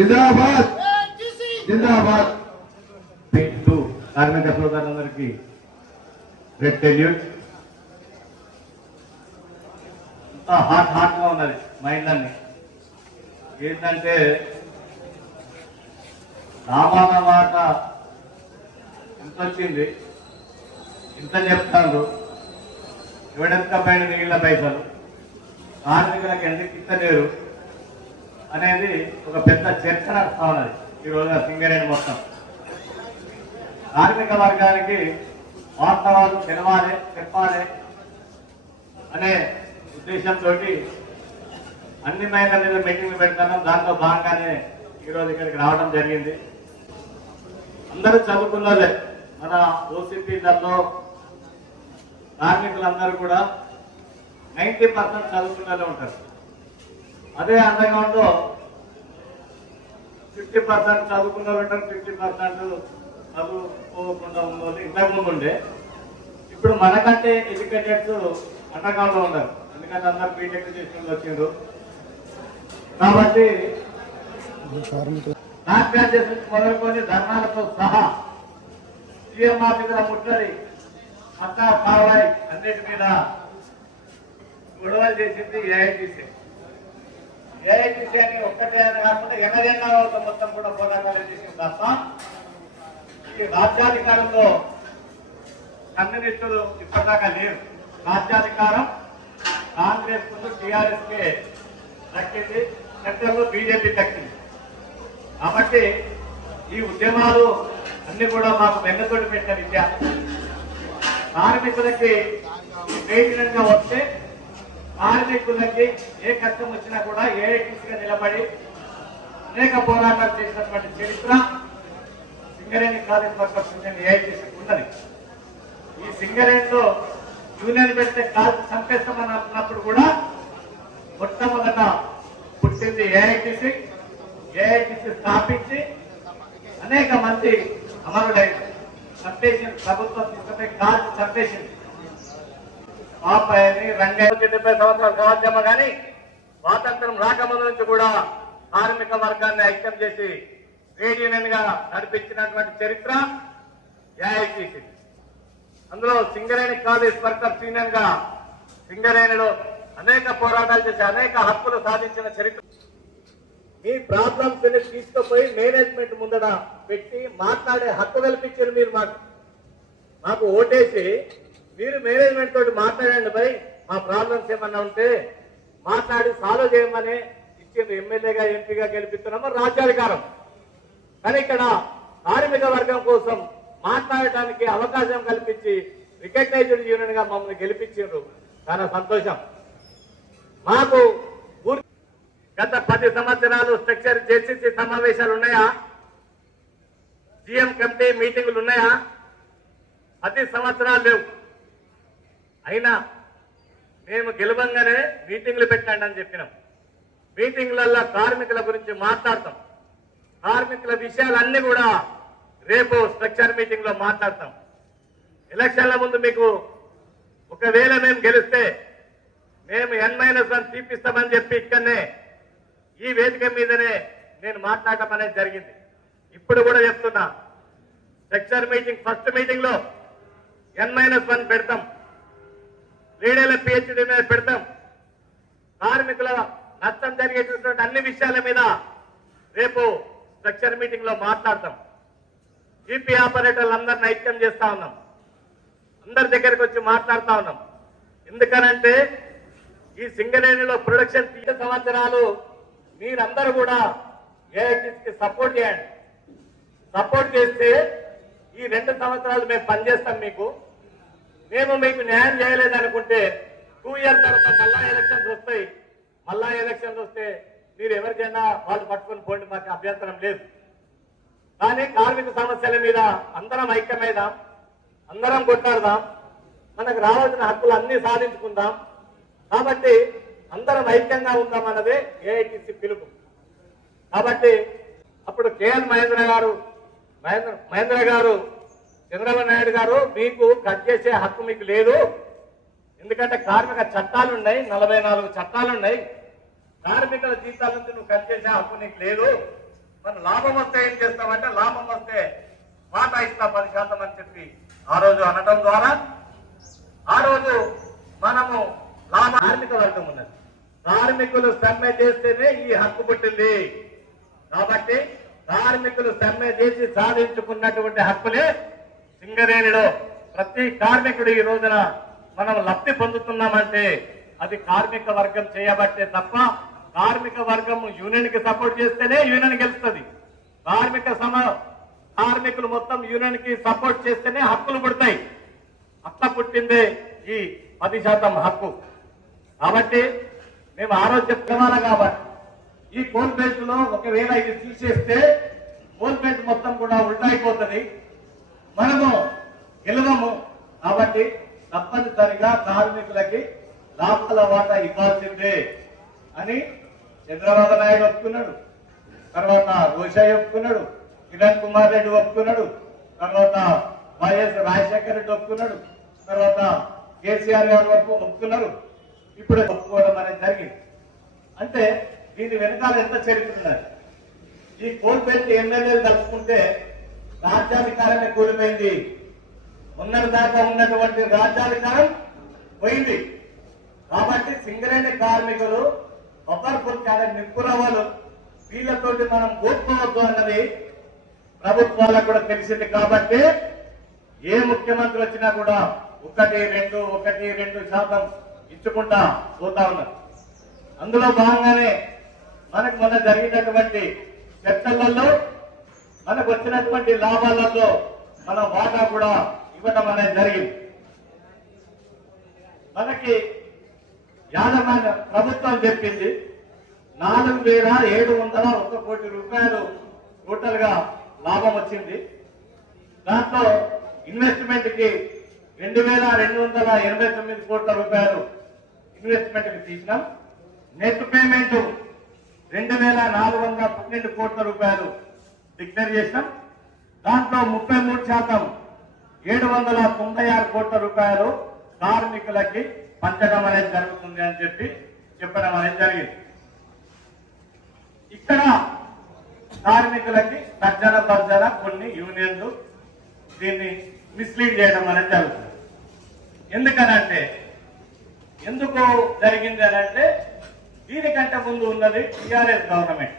జిందాబాద్! జిందాబాద్! Two కార్మిక సోదరులందరికీ red టెల్యూట్ hot హాట్గా ఉన్నది. మైండ్ అన్ని ఏంటంటే రామాన మాట ఎంత వచ్చింది ఇంత చెప్తాను ఎవడెంత పైన మిగిలిన పైసలు? కార్మికులకు ఎందుకు ఇస్తలేరు? అనేది ఒక పెద్ద చర్చ నడుస్తా ఉన్నది ఈ రోజున సింగరేణి మొత్తం. కార్మిక వర్గానికి వాస్తవాలు తెలవాలి చెప్పాలి అనే ఉద్దేశంతో అన్ని మహిళల మీద మీటింగ్లు పెడతాం దాంట్లో భాగంగానే ఈరోజు ఇక్కడికి రావడం జరిగింది. అందరూ చదువుకున్నదే మన ఓసీపీలలో కార్మికులందరూ కూడా నైంటీ పర్సెంట్ చదువుకున్నదే ఉంటారు. అదే అండర్గ్రౌండ్లో ఫిఫ్టీ పర్సెంట్ చదువుకున్న వాళ్ళు ఫిఫ్టీ పర్సెంట్ చదువుకోకుండా ఉన్న ఇంతకుముందు ఇంతకు ముందు ఉండే ఇప్పుడు మనకంటే ఎడ్యుకేటెడ్స్ అండకాలంలో ఉన్నారు. ఎందుకంటే అందరు బీటెక్ చేసిన వచ్చిండ్రు. కాబట్టి నాన్ గ్రాడ్యుయేషన్ మొదలుకొని ధర్నాలతో సహా సీఎం ఆఫీసుల ముట్టడి అక్క కావాలి అన్నిటి మీద గొడవలు చేసింది ఏఐటీసీ ఏఐటీసీ విషయాన్ని ఒక్కటే అని కాకుండా ఎనరెన్నో మొత్తం కూడా పోరాటాలు చేసిన తప్ప ఈ రాజ్యాధికారంలో కమ్యూనిస్టులు ఇప్పటిదాకా లేరు. రాజ్యాధికారం కాంగ్రెస్ ముందు టీఆర్ఎస్ కే దక్కింది సెంట్రల్లో బీజేపీ దక్కింది. కాబట్టి ఈ ఉద్యమాలు అన్ని కూడా మాకు వెన్నతోటి పెట్టిన విద్య. కార్మికులకి వేగినంగా వస్తే కార్మికులకి ఏ కష్టం వచ్చినా కూడా ఏఐటీసీగా నిలబడి అనేక పోరాటాలు చేసినటువంటి చరిత్ర Singareni college workers union AITC ఉన్నది. ఈ సింగరేణిలో యూనియన్ పెడితే కాల్ చంపేస్తామని అన్నప్పుడు కూడా మొట్టమొదట పుట్టింది ఏఐటీసీ ఏఐటీసీ స్థాపించి అనేక మంది అమరుడైన చంపేసింది ప్రభుత్వం తీసుకుపోయి కాల్చి చంపేసింది. పాపాయని రంగయ్య. డెబ్బై సంవత్సరాల సమాజమ కానీ స్వాతంత్రం రాకముందు నుంచి కూడా కార్మిక వర్గాన్ని ఐక్యం చేసి ట్రేడ్ యూనియన్గా నడిపించినటువంటి చరిత్ర ఏఐటీసీ అందులో సింగరేణి కాలేజ్ వర్కర్స్ యూనియన్గా సింగరేణిలో అనేక పోరాటాలు చేసి అనేక హక్కులు సాధించిన చరిత్ర. మీ ప్రాబ్లమ్స్ తీసుకుపోయి మేనేజ్మెంట్ ముందర పెట్టి మాట్లాడే హక్కు కల్పించారు మీరు మాకు. మాకు ఓటేసి మీరు మేనేజ్మెంట్ తోటి మాట్లాడండి మరి. మా ప్రాబ్లమ్స్ ఏమన్నా ఉంటే మాట్లాడి సాల్వ్ చేయమని ఇచ్చింది ఎమ్మెల్యేగా ఎంపీగా గెలిపిస్తున్నాము రాజ్యాధికారం. కానీ ఇక్కడ కార్మిక వర్గం కోసం మాట్లాడటానికి అవకాశం కల్పించి రికగ్నైజ్డ్ యూనియన్గా మమ్మల్ని గెలిపించారు చాలా సంతోషం. మాకు గత పది సంవత్సరాలు స్ట్రక్చర్ జేసీసీ సమావేశాలు ఉన్నాయా? సీఎం కమిటీ మీటింగులు ఉన్నాయా? పది సంవత్సరాలు లేవు. అయినా మేము గెలవంగానే మీటింగ్లు పెట్టండి అని చెప్పినాం. మీటింగ్లలో కార్మికుల గురించి మాట్లాడతాం. కార్మికుల విషయాలన్నీ కూడా రేపు స్ట్రక్చర్ మీటింగ్లో మాట్లాడతాం. ఎలక్షన్ల ముందు మీకు ఒకవేళ మేము గెలిస్తే మేము ఎన్ మైనస్ వన్ తీపిస్తామని చెప్పి ఇక్కడనే ఈ వేదిక మీదనే నేను మాట్లాడటం అనేది జరిగింది. ఇప్పుడు కూడా చెప్తున్నా స్ట్రక్చర్ మీటింగ్ ఫస్ట్ మీటింగ్లో ఎన్ మైనస్ వన్ పెడతాం. లీడర్ల పిహెచ్డి మీద పెడతాం. కార్మికుల నష్టం జరిగేటటువంటి అన్ని విషయాల మీద రేపు స్ట్రక్చర్ మీటింగ్లో మాట్లాడతాం. ఈపీ ఆపరేటర్లు అందరిని ఐక్యం చేస్తా ఉన్నాం. అందరి దగ్గరకు వచ్చి మాట్లాడుతా ఉన్నాం. ఎందుకనంటే ఈ సింగరేణిలో ప్రొడక్షన్ తీయ సంవత్సరాలు మీరందరూ కూడా ఏఐటీసీకి సపోర్ట్ చేయండి. సపోర్ట్ చేస్తే ఈ రెండు సంవత్సరాలు మేము పనిచేస్తాం మీకు. మేము మీకు న్యాయం చేయలేదు అనుకుంటే టూ ఇయర్ తర్వాత మళ్ళా ఎలక్షన్స్ వస్తాయి. మళ్ళా ఎలక్షన్స్ వస్తే మీరు ఎవరికైనా వాళ్ళు పట్టుకొని పోండి మాకు అభ్యంతరం లేదు. కానీ కార్మిక సమస్యల మీద అందరం ఐక్యమైదాం అందరం కొట్లాడదాం మనకు రావాల్సిన హక్కులు అన్ని సాధించుకుందాం. కాబట్టి అందరం ఐక్యంగా ఉందాం అన్నదే ఏఐటీసీ పిలుపు. కాబట్టి అప్పుడు కేఎల్ మహేంద్ర గారు మహేంద్ర మహేంద్ర గారు చంద్రబాబు నాయుడు గారు మీకు కట్ చేసే హక్కు మీకు లేదు. ఎందుకంటే కార్మిక చట్టాలు ఉన్నాయి నలభై నాలుగు చట్టాలు ఉన్నాయి. కార్మికుల జీతాల నుంచి నువ్వు కట్ చేసే హక్కు నీకు లేదు. మన లాభం వస్తే ఏం చేస్తామంటే లాభం వస్తే వాటా ఇస్తా పది శాతం అని చెప్పి ఆ రోజు అనటం ద్వారా ఆ రోజు మనము లాభ కార్మిక వర్గం ఉన్నది. కార్మికులు సమ్మె చేస్తేనే ఈ హక్కు పుట్టింది. కాబట్టి కార్మికులు సమ్మె చేసి సాధించుకున్నటువంటి హక్కులే సింగరేణిలో ప్రతి కార్మికుడు ఈ రోజున మనం లబ్ధి పొందుతున్నామంటే అది కార్మిక వర్గం చేయబట్టే తప్ప కార్మిక వర్గం యూనియన్కి సపోర్ట్ చేస్తేనే యూనియన్ గెలుస్తుంది. కార్మిక సమ కార్మికులు మొత్తం యూనియన్కి సపోర్ట్ చేస్తేనే హక్కులు పుడతాయి. అట్లా పుట్టిందే ఈ పది శాతం హక్కు. కాబట్టి మేము ఆరోగ్య ప్రమాణ కాబట్టి ఈ కోల్ బెల్ట్లో ఒకవేళ ఇది తీసేస్తే కోల్ బెల్ట్ మొత్తం కూడా ఉల్టైపోతుంది మనము గెలవము. కాబట్టి తప్పనిసరిగా కార్మికులకి లాభాల వాటా ఇవ్వాల్సిందే అని చంద్రబాబు నాయుడు ఒప్పుకున్నాడు. తర్వాత రోషయ్య ఒప్పుకున్నాడు. కిరణ్ కుమార్ రెడ్డి ఒప్పుకున్నాడు. తర్వాత వైఎస్ రాజశేఖర్ రెడ్డి ఒప్పుకున్నాడు. తర్వాత కేసీఆర్ గారు ఒప్పుకున్నారు. ఇప్పుడు ఒప్పుకోవడం అనేది జరిగింది. అంటే దీని వెనకాల ఎంత చరిత్ర ఉన్నది ఈ కోల్పెట్టి ఎమ్మెల్యేలు కలుపుకుంటే రాజ్యాధికారమే కూలిపోయింది. ఉన్నది దాకా ఉన్నటువంటి రాజ్యాధికారం పోయింది. కాబట్టి సింగరేణి కార్మికులు పవర్ఫుల్ కానీ నిప్పురవ్వలు వీళ్ళతోటి మనం కూర్చోవద్దు అన్నది ప్రభుత్వాలకు కూడా తెలిసింది కాబట్టి ఏ ముఖ్యమంత్రి వచ్చినా కూడా ఒకటి రెండు ఒకటి రెండు శాతం ఇచ్చుకుంటా పోతా ఉన్నారు. అందులో భాగంగానే మనకు మొన్న జరిగినటువంటి చర్చలలో మనకు వచ్చినటువంటి లాభాలలో మన వాటా కూడా ఇవ్వడం అనేది జరిగింది. మనకి యాజమాన్య ప్రభుత్వం చెప్పింది నాలుగు వేల ఏడు వందల ఒక్క కోటి రూపాయలు టోటల్గా లాభం వచ్చింది. దాంట్లో ఇన్వెస్ట్మెంట్కి రెండు వేల రెండు వందల ఎనభై తొమ్మిది కోట్ల రూపాయలు ఇన్వెస్ట్మెంట్కి తీసినాం. నెట్ పేమెంట్ రెండు వేల నాలుగు వందల పన్నెండు కోట్ల రూపాయలు డిక్లేర్ చేసినాం. దాంట్లో ముప్పై మూడు శాతం ఏడు వందల తొంభై ఆరు కోట్ల రూపాయలు కార్మికులకి పంచడం అనేది జరుగుతుంది అని చెప్పి చెప్పడం అనేది జరిగింది. ఇక్కడ కార్మికులకి తర్జన భర్జన కొన్ని యూనియన్లు దీన్ని మిస్లీడ్ చేయడం అనేది జరుగుతుంది. ఎందుకనంటే ఎందుకు జరిగింది అని అంటే దీనికంటే ముందు ఉన్నది టిఆర్ఎస్ గవర్నమెంట్.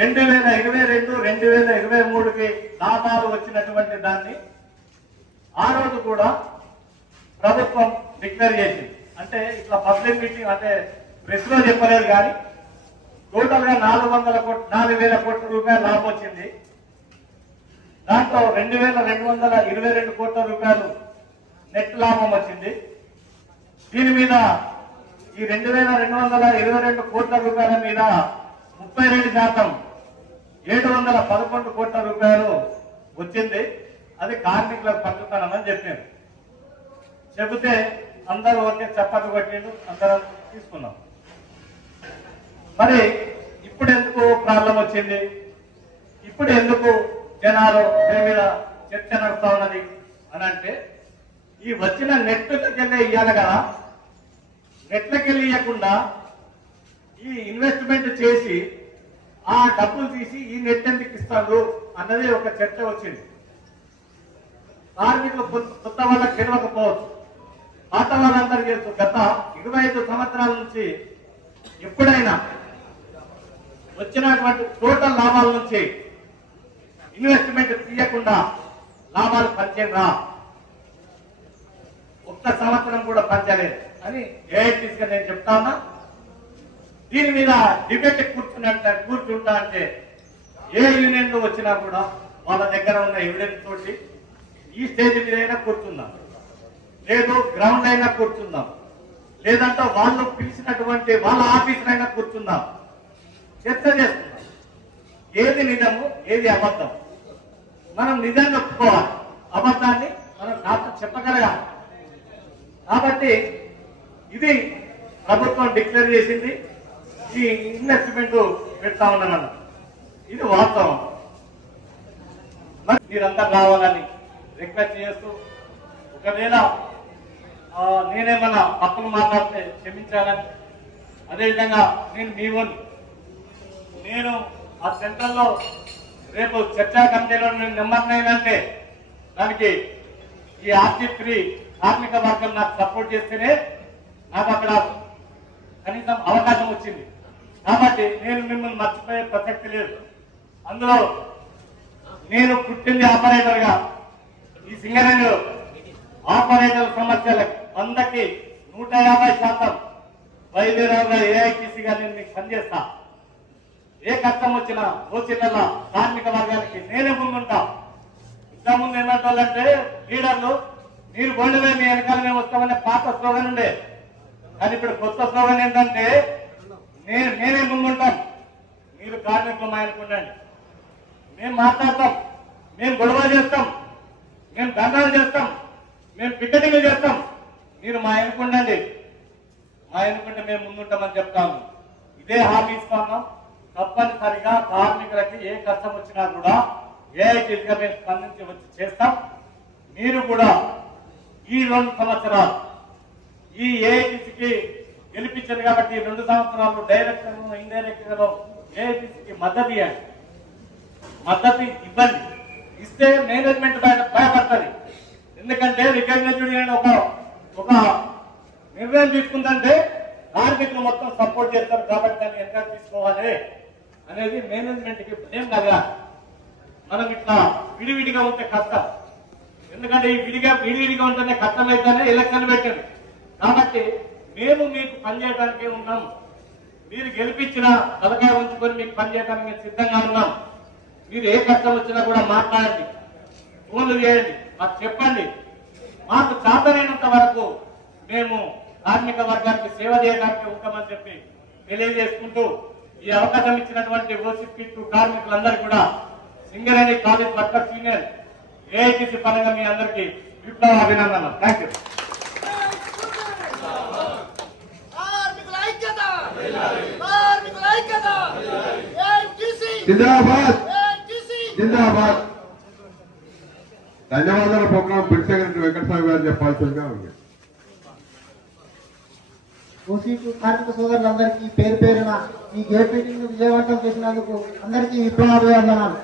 రెండు వేల ఇరవై రెండు రెండు వేల ఇరవై మూడుకి లాభాలు వచ్చినటువంటి దాన్ని ఆ రోజు కూడా ప్రభుత్వం డిక్లేర్ చేసింది. అంటే ఇట్లా పబ్లిక్ మీటింగ్ అంటే ప్రెస్లో చెప్పలేదు కానీ టోటల్గా నాలుగు వందల కోట్ నాలుగు వేల కోట్ల రూపాయలు లాభం వచ్చింది. దాంట్లో రెండు వేల రెండు వందల ఇరవై రెండు కోట్ల రూపాయలు నెట్ లాభం వచ్చింది. దీని మీద ఈ రెండు వేల రెండు వందల ఇరవై రెండు కోట్ల రూపాయల మీద ముప్పై రెండు శాతం ఏడు వందల పదకొండు కోట్ల రూపాయలు వచ్చింది. అది కార్మికులకు పంచుతానని చెప్పాను చెబితే అందరూ ఒకే చప్పట్లు కొట్టిండు అందరం తీసుకున్నాం. మరి ఇప్పుడు ఎందుకు ప్రాబ్లం వచ్చింది? ఇప్పుడు ఎందుకు జనాలు దీని మీద చర్చ నడుస్తా ఉన్నది అని అంటే ఈ వచ్చిన నెట్లకెళ్ళే ఇవ్వాలి కదా. నెట్లకెళ్ళి ఇవ్వకుండా ఈ ఇన్వెస్ట్మెంట్ చేసి ఆ డబ్బులు తీసి ఈ నెట్టెందుకు ఇస్తారు అన్నది ఒక చర్చ వచ్చింది. కార్మికులు కొత్త వాళ్ళకి తెలియకపోవచ్చు పాత వాళ్ళందరూ తెలుసు గత ఇరవై ఐదు సంవత్సరాల నుంచి ఎప్పుడైనా వచ్చినటువంటి టోటల్ లాభాల నుంచి ఇన్వెస్ట్మెంట్ తీయకుండా లాభాలు పంచేరా ఒక్క సంవత్సరం కూడా పంచలేదు అని ఏఐటీసీగా నేను చెప్తా ఉన్నా దీని మీద డిబేట్ కూర్చున్నట్ట కూర్చుంటా అంటే ఏ యూనియన్లో వచ్చినా కూడా వాళ్ళ దగ్గర ఉన్న ఎవిడెన్స్ తోటి ఈ స్టేజ్ మీద అయినా కూర్చుందాం. లేదు గ్రౌండ్ అయినా కూర్చుందాం. లేదంటే వాళ్ళు పిలిచినటువంటి వాళ్ళ ఆఫీస్ అయినా కూర్చుందాం. చర్చ చేస్తున్నాం. ఏది నిజము ఏది అబద్ధం? మనం నిజాన్ని ఒప్పుకోవాలి. అబద్ధాన్ని మనం నాతో చెప్పగలగాలి. కాబట్టి ఇది ప్రభుత్వం డిక్లేర్ చేసింది. ఈ ఇన్వెస్ట్మెంట్ పెడతా ఉన్నాం ఇది వాస్తవం. మరి మీరంతా రావాలని రిక్వెస్ట్ చేస్తూ ఒకవేళ నేనేమన్నా తప్పులు మాట్లాడితే క్షమించాలని. అదేవిధంగా నేను మీ ఓన్. నేను ఆ సెంటర్లో రేపు చర్చా కమిటీలో నేను నెంబర్ దానికి ఈ ఆర్టీ త్రీ కార్మిక వర్గం నాకు సపోర్ట్ చేస్తేనే నాకు అక్కడ కనీసం అవకాశం వచ్చింది. కాబట్టి నేను మిమ్మల్ని మర్చిపోయే ప్రసక్తి లేదు. అందులో నేను పుట్టింది ఆపరేటర్గా ఈ సింగరేణిలో ఆపరేటర్ సమస్యల వందకి నూట యాభై శాతం బయలుదేరాగా ఏఐటీసీగా నేను మీకు పనిచేస్తా. ఏ కష్టం వచ్చినా రోజుల కార్మిక వర్గానికి నేనే ముందుంటా. ఇంతకుముందు ఏమంటారంటే లీడర్లు మీరు గోల్డమే మీ వెనకాల మేము వస్తామనే పాత స్లోగన్ ఉండే. కానీ ఇప్పుడు కొత్త స్లోగన్ ఏంటంటే నేను నేనే ముందుంటాం. మీరు కార్మికులు మా అనుకుండండి మేము మాట్లాడతాం. మేము గొడవ చేస్తాం. మేము దండాలు చేస్తాం. మేము పిట్టడిగా చేస్తాం. మీరు మా ఎన్నుకుండండి మా ఎన్నుకుంటే మేము ముందుంటామని చెప్తాము. ఇదే హామీ ఇస్తున్నాం తప్పనిసరిగా కార్మికులకి ఏ కష్టం వచ్చినా కూడా ఏఐటీగా మేము స్పందించి వచ్చి చేస్తాం. మీరు కూడా ఈ రెండు సంవత్సరాలు ఈ ఏఐటీసీకి గెలిపించారు కాబట్టి రెండు సంవత్సరాలు డైరెక్ట్ ఇండైరెక్ట్గా ఏఐటీసీకి మద్దతు ఇవ్వండి మద్దతు ఇవ్వండి. ఇస్తే మేనేజ్మెంట్ బయ భయపడుతుంది. ఎందుకంటే రికగ్నైజ్డ్ యూనియన్ ఒక ఒక నిర్ణయం తీసుకుందంటే కార్మికులు మొత్తం సపోర్ట్ చేస్తారు కాబట్టి దాన్ని ఎంత తీసుకోవాలి అనేది మేనేజ్మెంట్కి భయం కదా మనం ఇట్లా విడివిడిగా ఉంటే కష్టం. ఎందుకంటే ఈ విడిగా విడివిడిగా ఉంటేనే కష్టం అయితేనే ఎలక్షన్ పెట్టారు. కాబట్టి మేము మీకు పనిచేయడానికే ఉన్నాం. మీరు గెలిపించిన తలకాయ ఉంచుకొని మీకు పనిచేయడానికి మేము సిద్ధంగా ఉన్నాం. మీరు ఏ కష్టం వచ్చినా కూడా మాట్లాడండి. ఫోన్లు చేయండి. మాకు చెప్పండి. మాకు చాతనైనంత వరకు మేము కార్మిక వర్గానికి సేవ చేయడానికి ఉంటామని చెప్పి తెలియజేసుకుంటూ ఈ అవకాశం ఇచ్చినటువంటి ఓసిపి కార్మికులందరికీ కూడా Singareni college workers union AITC పరంగా మీ అందరికీ విప్లవ అభినందనలు థ్యాంక్ యూ కార్మికుల ఐక్యత కార్మికుల ఐక్యత ఏఐటీసీ జిందాబాద్! జిందాబాద్! ధన్యవాదాల ప్రోగ్రాం బిడ్ సెక్రటరీ వెంకటస్వామి గారు చెప్పాల్సిందిగా ఉంది. ఓసీకు కార్మిక సోదరులందరికీ పేరు పేరున ఈ గేట్ మీటింగ్ విజయవంతం చేసినందుకు అందరికీ విప్లవాభివందనాలు.